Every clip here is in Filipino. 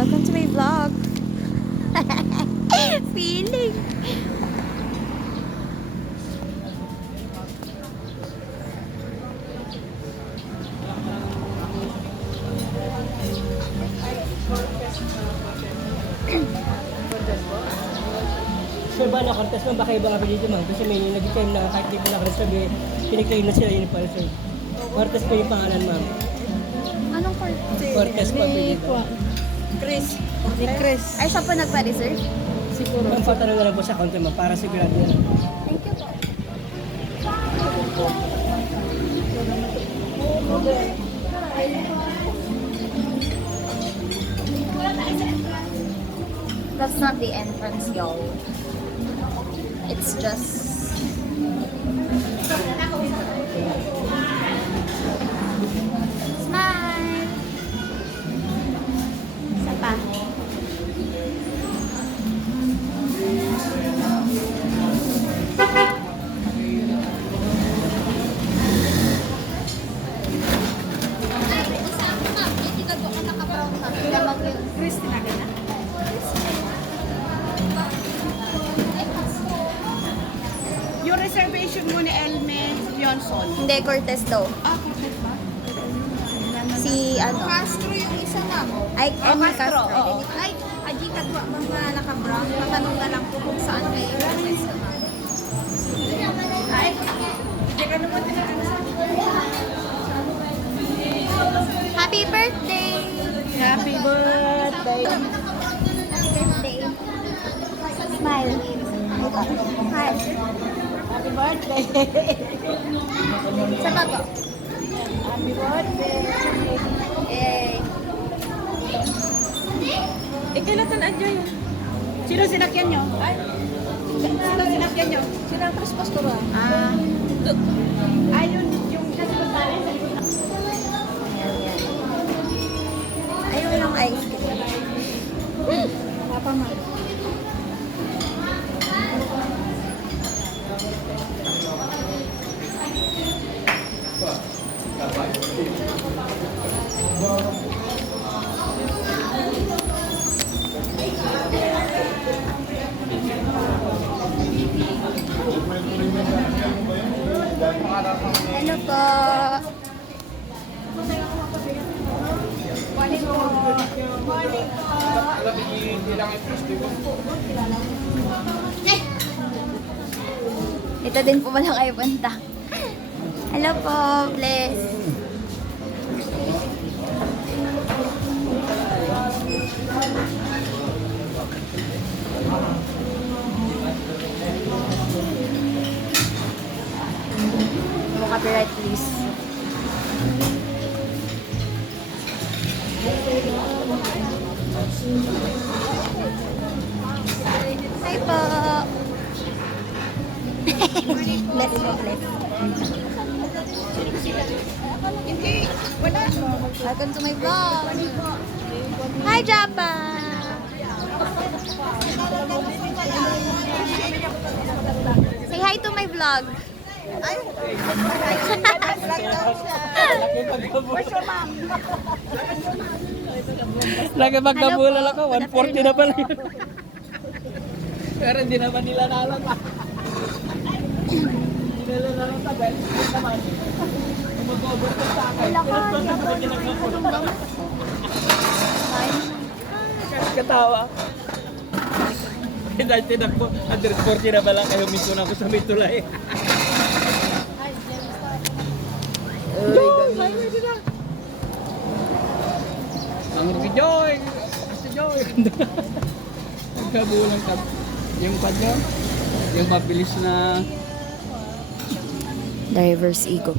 Welcome to my vlog. Feeling. So ba na contest mo, baka ibang apelyido ma'am? Kasi may nag-claim na kahit di ko na-reserve, piniklaim na sila yun pa reserve. Cortez po yung pangalan ma'am. Anong court? Cortez po apelyido. Chris. Ni Chris. Ay, siya po nagpa-reserve? Siguro. Ma'am, patanong na lang po sa konti ma'am, para sigurado na. Thank you po. That's not the entrance, y'all. It's just... Smile! Isa pa. Chris tinaga na. Yung reservation mo ni Elme Johnson. Hindi, Cortez daw. Ah, correct ba? Si ano? Castro yung isa na. Ay, Emma Castro. Castro. Oo. Ay, aji kadwa mga naka-brown. Matanong na lang po kung saan kayo request ka na. Ay, hindi ka naman Happy birthday! Happy birthday. Happy birthday. Smile. Hi. Happy birthday. Sa baba. Happy birthday. Eh. Ikilatan adyo yun. Sino sinakyan nyo? Ay, sino sinakyan nyo? Sino ang Christmas ko ba? Ah. Ayun, yung hospital sa likod. Ayun yung ice cream. Papa ma. Ano po? Ito din po pala kayo punta. Hello po, bless. No copyright, please. Hi po. Bless po, bless. Hindi, wala. Welcome to my vlog. Hi, Japa. Say hi to my vlog. Ay, Lagi magkabulal Hello ako, po. 140 na pala yun. Pero hindi naman nila nalang. Hindi nila nalang tagal. Hindi naman. Mag-over ko sa akin. Katawa. Dahil tinakbo, 140 na pala kayo minto na ako sa may tulay. Ang Ruby Joy! Basta Joy! Nagkabulang ka. Yung pad nyo, yung mabilis na... Diver's ego.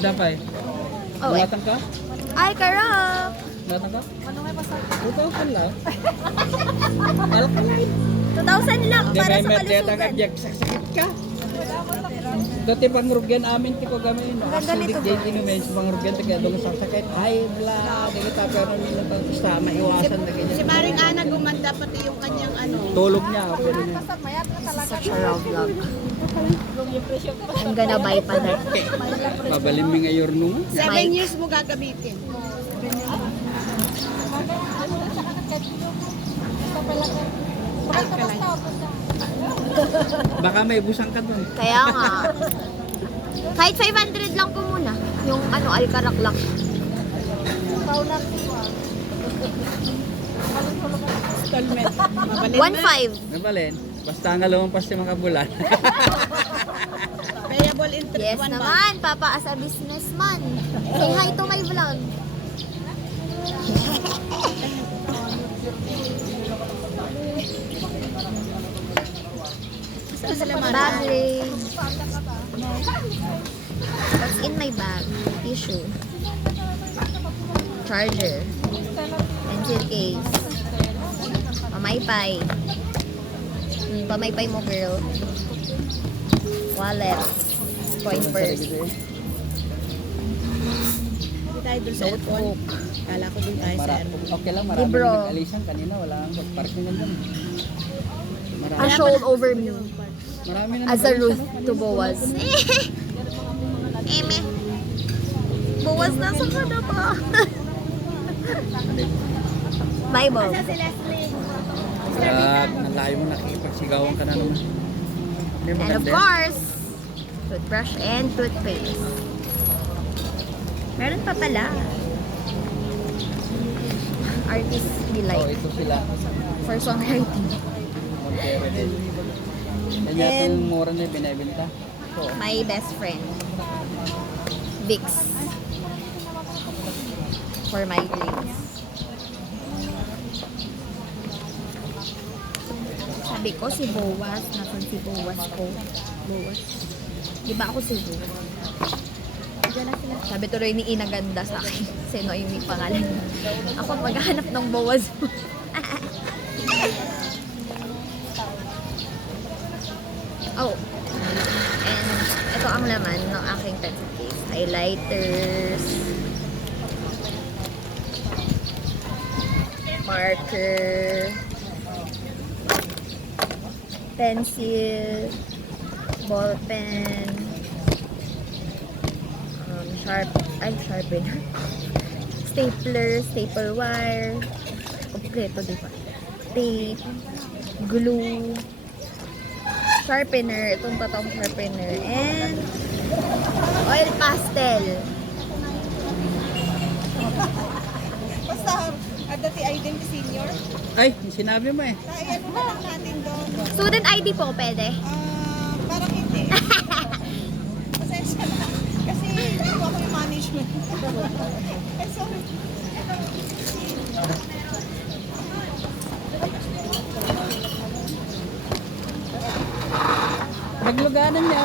Dapay. Oh, eh. Bulatang ka? Ay, karap! Bulatang ka? Ano nga pa sa... 2,000 lang. Alkaline. 2,000 lang Hindi para may sa medeta ka, kalusugan. Jack. Sakit ka. Dati pangurugyan amin ti ko gamin. Acidic din inumin sa pangurugyan ti kaya sa sakit. High blood. Dili ta pero nila pag sa maiwasan na ganyan. Si Maring Ana gumanda pati yung kanyang ano. Tulog niya. Pwede na. Such a raw vlog. I'm gonna buy pa that. Pabalim mi ngayon nung. 7 years mo gagamitin. Baka may busang ka dun. Kaya nga. Kahit 500 lang po muna. Yung ano, alkaraklak. Installment. Mabalin 1.5. Nabalin. Basta nga lumampas yung mga bulan. Payable in 3 Yes naman, Papa as a businessman. Say hi to my vlog. Bag raid. What's in my bag? Tissue. Charger. Pencil case. Pamaypay. Pamaypay mo, girl. Wallet. Coin purse. Hindi tayo dun sa airport. Notebook. Kala ko dun tayo sa airport. Okay lang, marami Libro. nag-alisan kanina. Wala ang mag-parking na dyan. A shawl over me. Marami na As a Ruth to Boaz. Eme. Boaz na sa kada pa. Bible. Ang layo mo, nakikipagsigawan ka na naman. Hindi And of maganda. course, toothbrush and toothpaste. Meron pa pala. Artist Oh, delight ito sila. for songwriting. Montero din. Yan yata yung mura na yung binibenta. So, My best friend. Vicks. For migraines. Sabi ko si Boaz. Nasaan si Boaz ko? Boaz. Di ba ako si Boaz? Sabi tuloy ni Inaganda sa akin. Sino yung may pangalan? Ako maghahanap ng Boaz. Oh. And ito ang laman ng aking pencil case. Highlighters. Marker. Pencil. Ball pen. Sharpener. Stapler. Staple wire. Kompleto, di ba? Tape. Glue. Sharpener, itong totoong sharpener, and oil pastel. Basta, dati identity senior. ay, sinabi mo eh. Kaya mo lang natin doon. Student ID po, pwede? Parang hindi. Pasensya na. Kasi hindi ko ako yung management. Sorry. Nagluganan niya.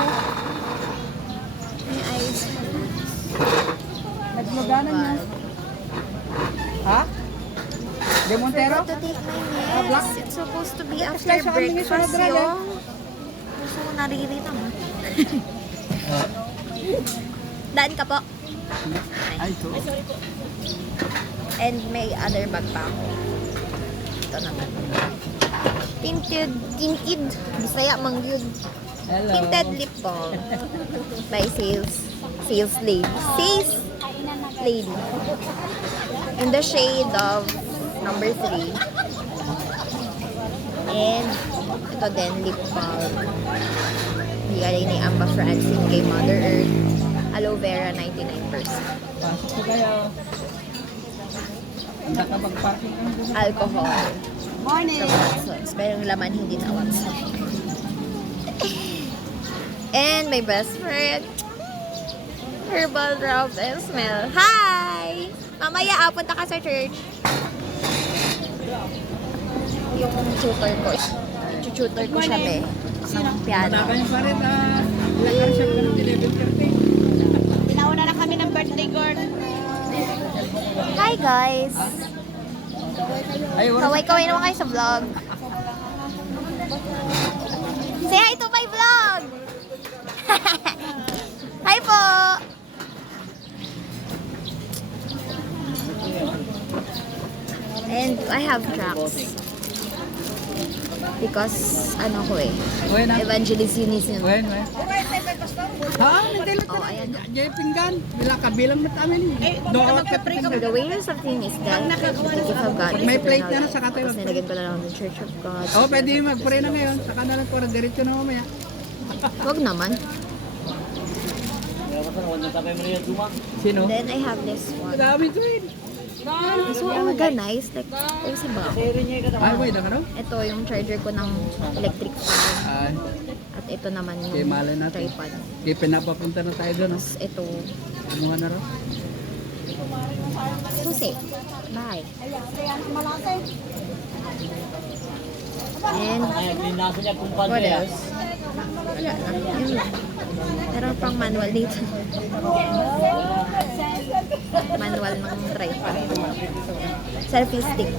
May eyes. Nagluganan niya. Ha? De Montero? To take my meds. It's supposed to be after Slice ako, hindi breakfast siya nadrag, yung... Gusto ko naririnig naman. Daan ka po. Ay, so. And may other bag pa ako. Ito naman. Tinted. Bisaya mangyud. Hello. Tinted lip balm by Sales Lady. Sales Lady. In the shade of number 3. And ito din, lip balm. Bigay ni Amba Francine kay Mother Earth. Aloe vera 99%. Pasok ko kayo. Ang nakapag-parking ka doon. Alcohol. Morning. Ng Watsons. Pero yung laman hindi na Watsons. And my best friend, Herbal Rub and Smell. Hi! Mamaya, punta ka sa church. Yung tutor ko. Tutor ko siya, be. Ng piano. Wala pa rin na nakareserve ka ng 11:30. Pinauna na kami ng birthday girl. Hi, guys! Ay, oras. Kaway-kaway naman kayo sa vlog. Say hi to my vlog! po! And I have tracks. Because, ano ko eh, Uy na. Evangelist Unism. Uy na. Ha? Hindi lang. Oh, ayan. Jay pinggan. Bila kabilang matamin. Doon ka So the weirdest of thing is that the gift of God is May plate eternal na sa life. katay. Tapos nilagyan ko na lang ng Church of God. Oh, pwede mag-pray na ngayon. Saka na lang para diretso na mamaya. Wag naman. Sino? Then I have this one. Dami ko eh. It's so organized. Like, cozy ba? Ay, wait, ano ka Ito yung charger ko ng electric fan. Ay, At ito naman kay yung malay natin. tripod. Kaya pinapapunta na tayo doon. Tapos ito, Kumuha na rin. susi. Bye. And what else? Wala na. Yun lang. Meron pang manual dito. Manual ng tripod. Selfie stick.